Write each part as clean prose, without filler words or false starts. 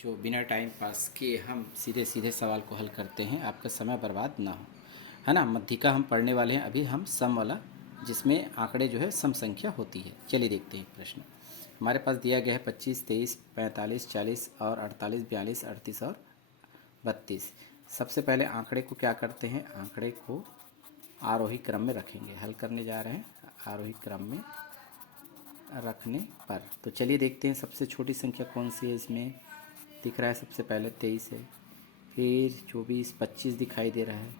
जो बिना time pass किए हम सीधे सीधे सवाल को हल करते हैं, आपका समय बर्बाद ना हो, है ना। मध्यिका हम पढ़ने वाले हैं अभी हम सम वाला, जिसमें आंकड़े जो है सम संख्या होती है। चलिए देखते हैं प्रश्न। हमारे पास दिया गया है 25, 23, 45, 40 और 48, 42, 38 और 32। सबसे पहले आंकड़े को क्या करते हैं, आंकड़े को आरोही क्रम में रखेंगे। हल करने जा रहे हैं आरोही क्रम में रखने पर। तो चलिए देखते हैं सबसे छोटी संख्या कौन सी है। इसमें दिख रहा है सबसे पहले 23 है, फिर 24, 25 दिखाई दे रहा है,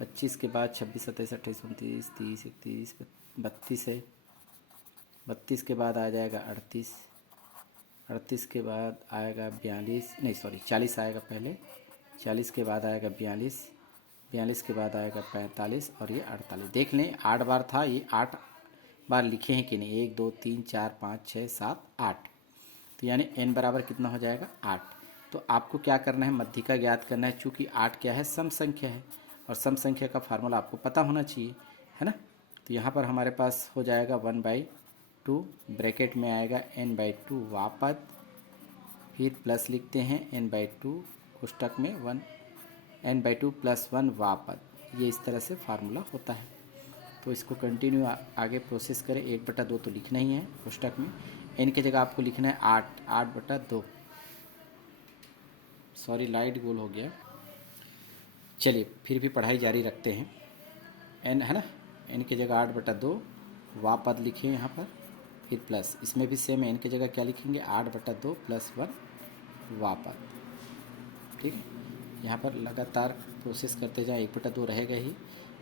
25 के बाद 26, 27, 28, 29, 30, 31, 32 है, 32 के बाद आ जाएगा 38, 38 के बाद आएगा 42, नहीं सॉरी 40 आएगा पहले, 40 के बाद आएगा 42, 42 के बाद आएगा 45 और ये 48। देख लें 8 बार था, ये 8 बार लिखे हैं कि नहीं। 1 2 3 4 5 6 7 8, तो यानी n बराबर कितना हो जाएगा 8। तो आपको क्या करना है, मध्यिका ज्ञात करना है। चूँकि 8 क्या है, सम संख्या है और सम संख्या का फार्मूला आपको पता होना चाहिए, है ना। तो यहाँ पर हमारे पास हो जाएगा 1/2, ब्रैकेट में आएगा n/2 वापस, फिर प्लस लिखते हैं n/2 कोष्टक में 1, n/2 + 1 वापस। ये इस तरह से फार्मूला होता है। तो इसको कंटिन्यू आगे प्रोसेस करें। 1/2 तो लिखना ही है कोष्टक में, n की जगह आपको लिखना है 8/2। सॉरी लाइट गोल हो गया। चलिए फिर भी पढ़ाई जारी रखते हैं। n है ना, n की जगह 8/2 वापस लिखें यहाँ पर, फिर प्लस, इसमें भी सेम n की जगह क्या लिखेंगे 8/2 + 1 वापस। ठीक है, यहाँ पर लगातार प्रोसेस करते जाएं, 1/2 रहेगा ही।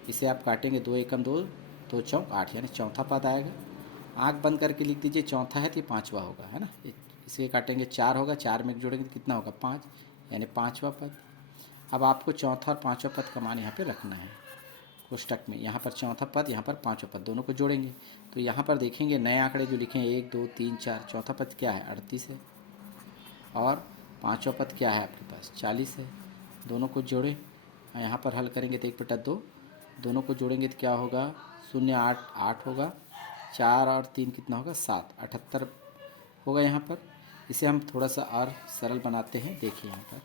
इसे आप काटेंगे, 2 एकम 2, 2 चौक 8, यानी चौथा पद आएगा। आँख बंद करके लिख दीजिए, चौथा है तो ये पाँचवा होगा, है ना। इसे काटेंगे 4 होगा, 4 में जोड़ेंगे तो कितना होगा 5, यानी पाँचवा पद। अब आपको चौथा और पाँचवा पद का मान यहाँ पे रखना है कोष्टक में। यहाँ पर चौथा पद, यहाँ पर पाँचवा पद, दोनों को जोड़ेंगे तो यहाँ पर देखेंगे नए आंकड़े जो लिखे हैं 1 2 3 4। चौथा पद क्या है 38 है और पाँचवा पद क्या है आपके पास 40 है। दोनों को जोड़ें, यहाँ पर हल करेंगे तो 1/2, दोनों को जोड़ेंगे तो क्या होगा 0 8 8 होगा, 4 और 3 कितना होगा 7, 78 होगा यहाँ पर। इसे हम थोड़ा सा और सरल बनाते हैं, देखिए यहाँ पर,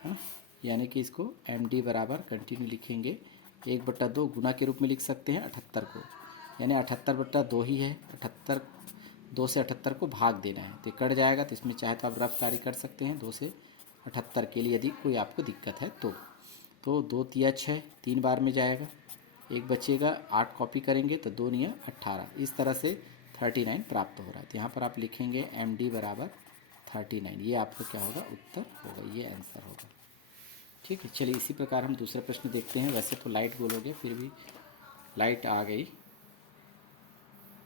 हाँ, यानी कि इसको MD बराबर कंटिन्यू लिखेंगे 1/2 गुना के रूप में लिख सकते हैं 78 को, यानी 78/2 ही है। 78, 2 से 78 को भाग देना है तो कट जाएगा। तो इसमें चाहे तो आप रफ कार्य कर सकते हैं 2 से 78 के लिए, यदि कोई आपको दिक्कत है तो 2 तिया 6, 3 बार में जाएगा, एक बचेगा, 8 कॉपी करेंगे तो 2 निया 18। इस तरह से 39 प्राप्त हो रहा है। तो यहाँ पर आप लिखेंगे MD बराबर 39। ये आपको क्या होगा, उत्तर होगा, ये आंसर होगा। ठीक है, चलिए इसी प्रकार हम दूसरा प्रश्न देखते हैं। वैसे तो लाइट गोल हो गया, फिर भी लाइट आ गई।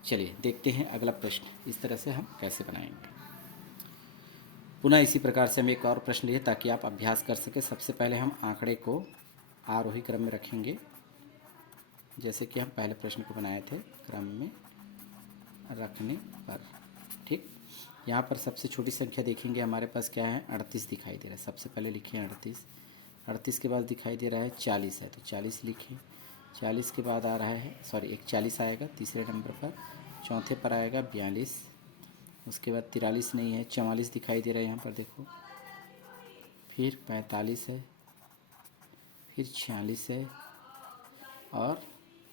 चलिए देखते हैं अगला प्रश्न, इस तरह से हम कैसे बनाएंगे। पुनः इसी प्रकार से हम एक और प्रश्न लिए ताकि आप अभ्यास कर सकें। सबसे पहले हम आंकड़े को आरोही क्रम में रखेंगे, जैसे कि हम पहले प्रश्न को बनाए थे, क्रम में रखने पर। ठीक, यहाँ पर सबसे छोटी संख्या देखेंगे, हमारे पास क्या है 38 दिखाई दे रहा है। सबसे पहले लिखें 38, 38 के बाद दिखाई दे रहा है 40 है तो 40 लिखें। 40 के बाद आ रहा है, सॉरी एक 40 आएगा तीसरे नंबर पर, चौथे पर आएगा 42, उसके बाद 43 नहीं है, 44 दिखाई दे रहा है यहाँ पर देखो, फिर 45 है, फिर 46 है और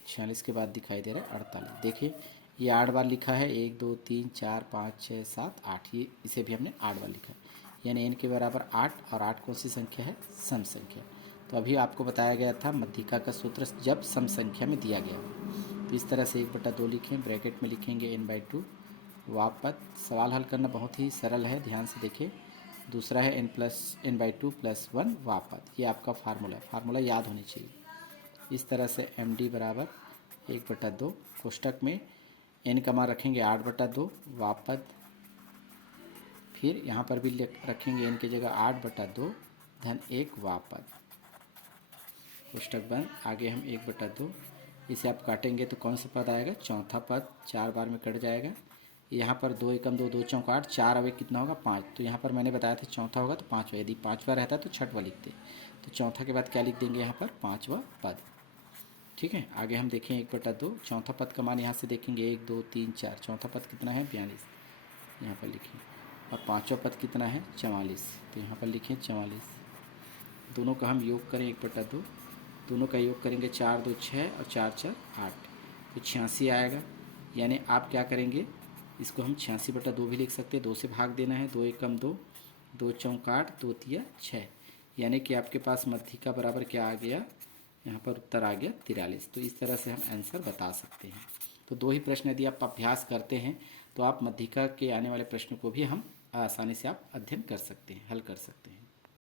46 के बाद दिखाई दे रहा है 48। देखिए ये 8 बार लिखा है, 1 2 3 4 5 6 7 8, ये इसे भी हमने 8 बार लिखा है, यानी n के बराबर 8। और 8 कौन सी संख्या है, सम संख्या। तो अभी आपको बताया गया था मध्यिका का सूत्र जब सम संख्या में दिया गया हो। तो इस तरह से 1/2 लिखें, ब्रैकेट में लिखेंगे n/2 वापस। सवाल हल करना बहुत ही सरल है, ध्यान से देखिए। दूसरा है n/2 + 1 वापस। ये आपका फार्मूला है, फार्मूला याद होनी चाहिए। इस तरह से MD बराबर 1/2 कोष्टक में n का मान रखेंगे 8/2 वापस, फिर यहाँ पर भी रखेंगे n की जगह 8/2 धन 1 वापस, कोष्टक बंद। आगे हम 1/2, इसे आप काटेंगे तो कौन सा पद आएगा, चौथा पद, 4 बार में कट जाएगा। यहाँ पर 2 एकम 2, 2 चौक 8, 4 अवे कितना होगा 5। तो यहाँ पर मैंने बताया था चौथा होगा तो पाँचवा, यदि पाँचवा रहता तो छठवा लिखते। तो चौथा के बाद क्या लिख देंगे यहाँ पर, पाँचवा पद। ठीक है, आगे हम देखें 1/2, चौथा पद का मान यहाँ से देखेंगे 1 2 3 4, चौथा पद कितना है 42, यहाँ पर लिखें। और पाँचवा पद कितना है 44, तो यहाँ पर लिखें 44। दोनों का हम योग करें 1/2, दोनों का योग करेंगे 4 2 6 और 4 4 8, तो 86 आएगा। यानी आप क्या करेंगे, इसको हम 86/2 भी लिख सकते हैं, 2 से भाग देना है, 2 एकम 2, 2 चौक 8, 2 तिया 6, यानी कि आपके पास मध्यिका बराबर क्या आ गया, यहाँ पर उत्तर आ गया 43। तो इस तरह से हम आंसर बता सकते हैं। तो 2 ही प्रश्न यदि आप अभ्यास करते हैं तो आप मध्यिका के आने वाले प्रश्न को भी हम आसानी से आप अध्ययन कर सकते हैं, हल कर सकते हैं।